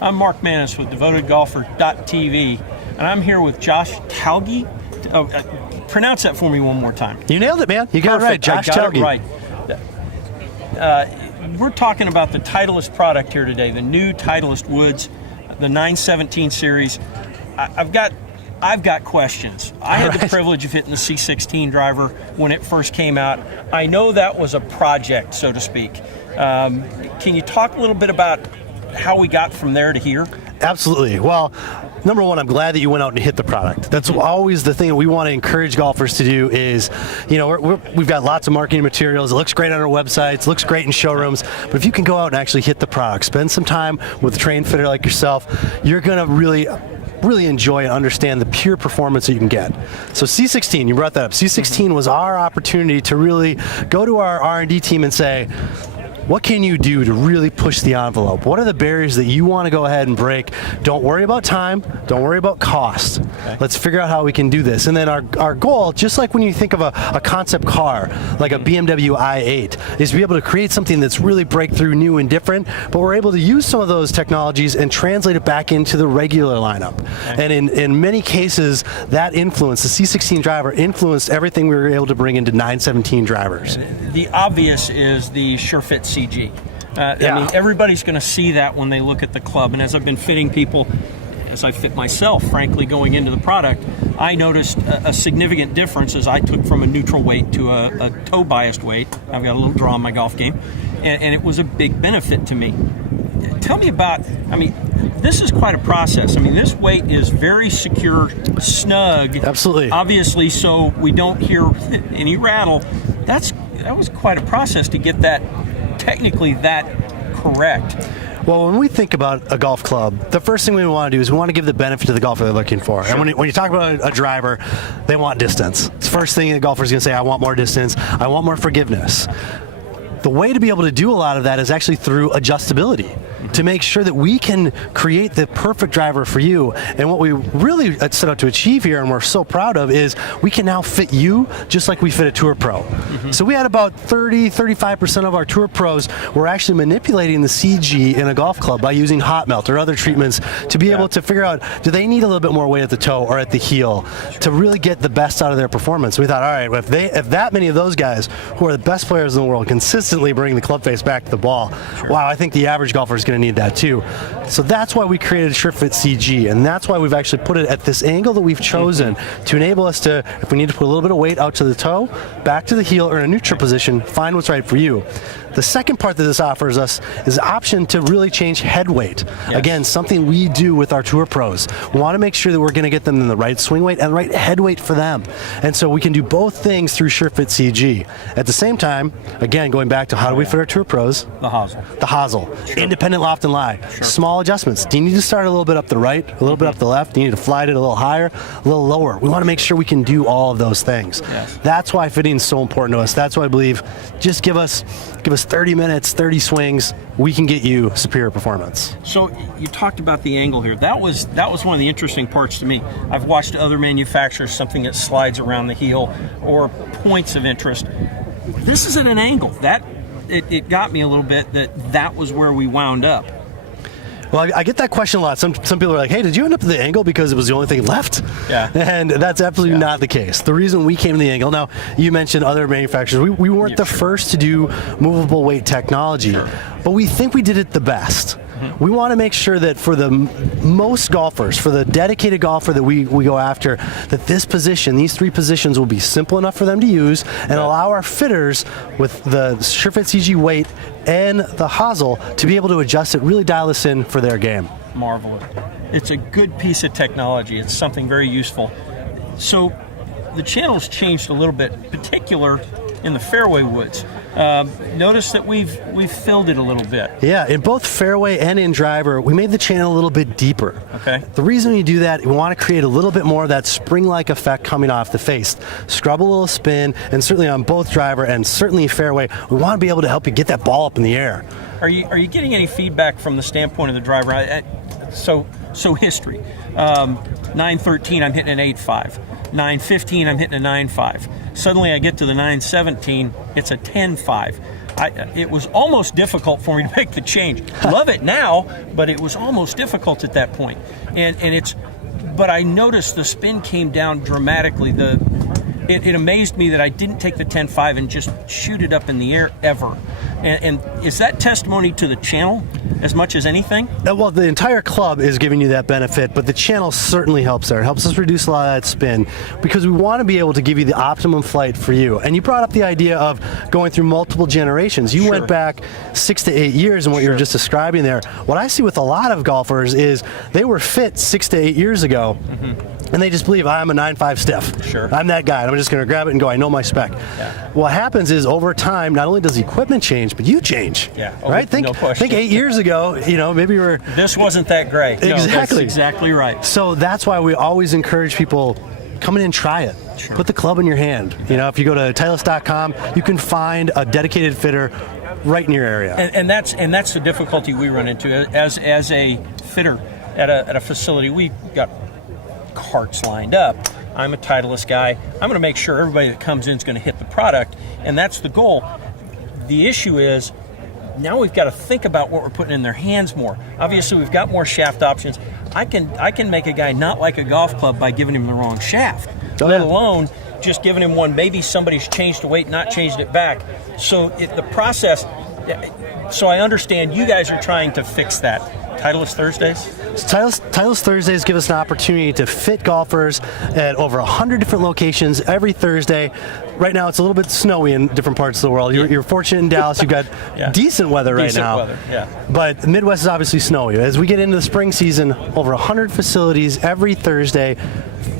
I'm Mark Maness with DevotedGolfer.tv, and I'm here with Josh Talge. Pronounce that for me one more time. You nailed it, man. You got it right. Josh Talge. Right. We're talking about the Titleist product here today, the new Titleist woods, the 917 series. I've got questions. I had the privilege of hitting the C16 driver when it first came out. I know that was a project, so to speak. Can you talk a little bit about how we got from there to here? Absolutely. Well, number one, I'm glad that you went out and hit the product. That's always the thing that we want to encourage golfers to do is, you know, we've got lots of marketing materials. It looks great on our websites, looks great in showrooms, but if you can go out and actually hit the product, spend some time with a trained fitter like yourself, you're going to really enjoy and understand the pure performance that you can get. So C16, you brought that up. C16 was our opportunity to really go to our R&D team and say, what can you do to really push the envelope? What are the barriers that you want to go ahead and break? Don't worry about time. Don't worry about cost. Okay. Let's figure out how we can do this. And then our goal, just like when you think of a concept car, like a BMW i8, is to be able to create something that's really breakthrough, new, and different, but we're able to use some of those technologies and translate it back into the regular lineup. Okay. And in many cases, that influence, the C16 driver influenced everything we were able to bring into 917 drivers. The obvious is the SureFit CG. I mean, everybody's going to see that when they look at the club. And as I've been fitting people, as I fit myself, frankly, going into the product, I noticed a significant difference as I took from a neutral weight to a toe-biased weight. I've got a little draw in my golf game, and it was a big benefit to me. Tell me about, I mean, this is quite a process. I mean, this weight is very secure, snug. Absolutely. Obviously, so we don't hear any rattle. That was quite a process to get that technically that correct. Well, when we think about a golf club, the first thing we want to do is we want to give the benefit to the golfer they're looking for. Sure. And when you talk about a driver, they want distance. It's the first thing a golfer is going to say, I want more distance, I want more forgiveness. The way to be able to do a lot of that is actually through adjustability, to make sure that we can create the perfect driver for you. And what we really set out to achieve here, and we're so proud of, is we can now fit you just like we fit a Tour Pro. So we had about 35% of our Tour Pros were actually manipulating the CG in a golf club by using hot melt or other treatments to be able to figure out, do they need a little bit more weight at the toe or at the heel to really get the best out of their performance. We thought, all right, if that many of those guys who are the best players in the world consistently bring the club face back to the ball, wow, I think the average golfer is going to need that too. So that's why we created SureFit CG, and that's why we've actually put it at this angle that we've chosen to enable us to, if we need to put a little bit of weight out to the toe, back to the heel, or in a neutral position, find what's right for you. The second part that this offers us is the option to really change head weight. Yes. Again, something we do with our Tour Pros. We want to make sure that we're going to get them in the right swing weight and the right head weight for them. And so we can do both things through SureFit CG. At the same time, again, going back to how do we fit our Tour Pros? The hosel. The hosel. Sure. Independent loft and lie. Sure. Small adjustments. Do you need to start a little bit up the right, a little bit up the left? Do you need to fly it a little higher, a little lower? We want to make sure we can do all of those things. Yes. That's why fitting is so important to us. That's why I believe just give us 30 minutes, 30 swings, we can get you superior performance. So you talked about the angle here. That was one of the interesting parts to me. I've watched other manufacturers, something that slides around the heel or points of interest. This is at an angle. It got me a little bit that was where we wound up. Well, I get that question a lot. Some people are like, hey, did you end up at the angle because it was the only thing left? Yeah. And that's absolutely not the case. The reason we came to the angle, now you mentioned other manufacturers. We weren't the first to do movable weight technology, but we think we did it the best. We want to make sure that for the most golfers, for the dedicated golfer that we go after, that this position, these three positions will be simple enough for them to use and allow our fitters with the SureFit CG weight and the hosel to be able to adjust it, really dial this in for their game. Marvelous. It's a good piece of technology. It's something very useful. So the channel's changed a little bit, particular in the fairway woods. Notice that we've filled it a little bit. Yeah, in both fairway and in driver, we made the channel a little bit deeper. Okay. The reason we do that, we want to create a little bit more of that spring-like effect coming off the face. Scrub a little spin, and certainly on both driver and certainly fairway, we want to be able to help you get that ball up in the air. Are you getting any feedback from the standpoint of the driver? So history. 913, I'm hitting an 8.5. 915, I'm hitting a 9.5. Suddenly I get to the 917, it's a 10.5. it was almost difficult for me to make the change. Love it now, but it was almost difficult at that point. But I noticed the spin came down dramatically. It amazed me that I didn't take the 10.5 and just shoot it up in the air ever. And is that testimony to the channel as much as anything? Well, the entire club is giving you that benefit, but the channel certainly helps there. It helps us reduce a lot of that spin because we want to be able to give you the optimum flight for you. And you brought up the idea of going through multiple generations. You went back 6 to 8 years in what you were just describing there. What I see with a lot of golfers is they were fit 6 to 8 years ago. And they just believe I'm a 9.5 stiff. Sure. I'm that guy. And I'm just going to grab it and go. I know my spec. Yeah. What happens is over time, not only does the equipment change, but you change. Yeah. Right? Think 8 years ago, maybe you were. This wasn't that great. Exactly. No, that's exactly right. So that's why we always encourage people, come in and try it. Sure. Put the club in your hand. If you go to Titleist.com, you can find a dedicated fitter right in your area. And that's the difficulty we run into as a fitter at a facility. We've got carts lined up. I'm a Titleist guy. I'm going to make sure everybody that comes in is going to hit the product, and that's the goal. The issue is now we've got to think about what we're putting in their hands more. Obviously, we've got more shaft options. I can make a guy not like a golf club by giving him the wrong shaft, let alone just giving him one. Maybe somebody's changed the weight, not changed it back. So the process. So I understand you guys are trying to fix that. Titleist Thursdays? Titleist Thursdays give us an opportunity to fit golfers at over 100 different locations every Thursday. Right now it's a little bit snowy in different parts of the world. You're fortunate in Dallas. You've got decent weather right now. Decent weather, yeah. But the Midwest is obviously snowy. As we get into the spring season, over 100 facilities every Thursday,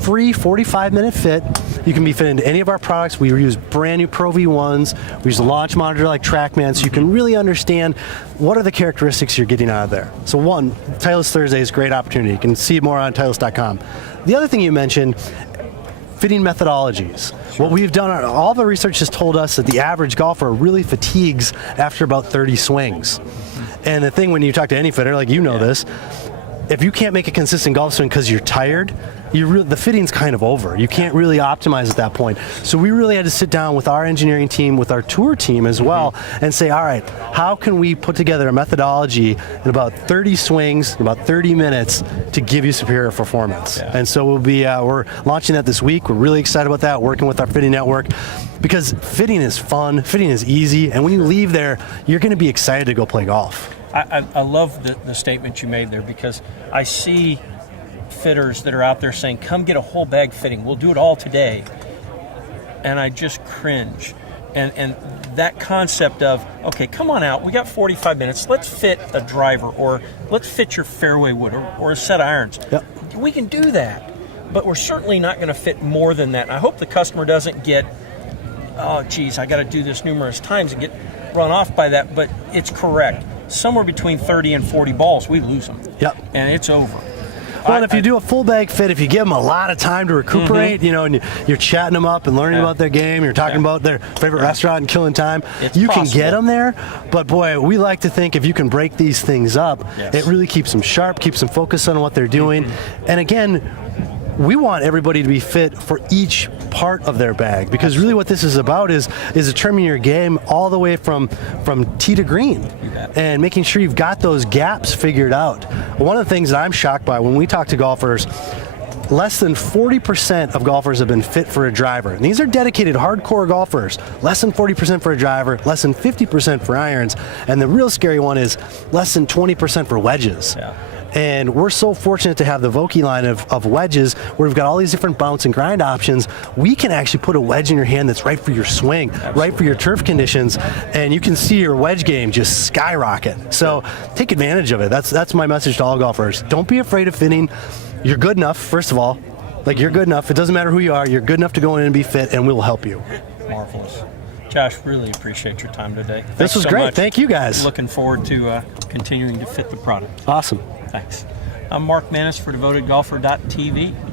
free 45-minute fit. You can be fit into any of our products. We use brand new Pro V1s. We use a launch monitor like TrackMan, so you can really understand what are the characteristics you're getting out of there. So one, Titleist Thursday is a great opportunity. You can see more on Titleist.com. The other thing you mentioned, fitting methodologies. What we've done, all the research has told us that the average golfer really fatigues after about 30 swings. And the thing when you talk to any fitter, like this, if you can't make a consistent golf swing because you're tired, the fitting's kind of over. You can't really optimize at that point. So we really had to sit down with our engineering team, with our tour team as well, and say, all right, how can we put together a methodology in about 30 swings, in about 30 minutes to give you superior performance? Yeah. And so we're launching that this week. We're really excited about that, working with our fitting network, because fitting is fun, fitting is easy, and when you leave there, you're going to be excited to go play golf. I love the statement you made there, because I see fitters that are out there saying, come get a whole bag fitting. We'll do it all today. And I just cringe. And that concept of, okay, come on out. We got 45 minutes. Let's fit a driver, or let's fit your fairway wood, or a set of irons. Yep. We can do that. But we're certainly not going to fit more than that. And I hope the customer doesn't get, oh, geez, I got to do this numerous times and get run off by that. But it's correct. Somewhere between 30 and 40 balls, we lose them. Yep. And it's over. Well, if you do a full bag fit, if you give them a lot of time to recuperate, and you're chatting them up and learning about their game, you're talking about their favorite restaurant and killing time, you can get them there. But boy, we like to think if you can break these things up, it really keeps them sharp, keeps them focused on what they're doing. And again, we want everybody to be fit for each part of their bag, because really what this is about is determining your game all the way from tee to green and making sure you've got those gaps figured out. One of the things that I'm shocked by when we talk to golfers, less than 40% of golfers have been fit for a driver. And these are dedicated hardcore golfers. Less than 40% for a driver, less than 50% for irons, and the real scary one is less than 20% for wedges. Yeah. And we're so fortunate to have the Vokey line of wedges where we've got all these different bounce and grind options. We can actually put a wedge in your hand that's right for your swing, right for your turf conditions, and you can see your wedge game just skyrocket. So take advantage of it. That's my message to all golfers. Don't be afraid of fitting. You're good enough, first of all. You're good enough. It doesn't matter who you are. You're good enough to go in and be fit, and we'll help you. Marvelous. Josh, really appreciate your time today. This was great. Thank you, guys. Looking forward to continuing to fit the product. Awesome. Thanks. I'm Mark Maness for DevotedGolfer.tv.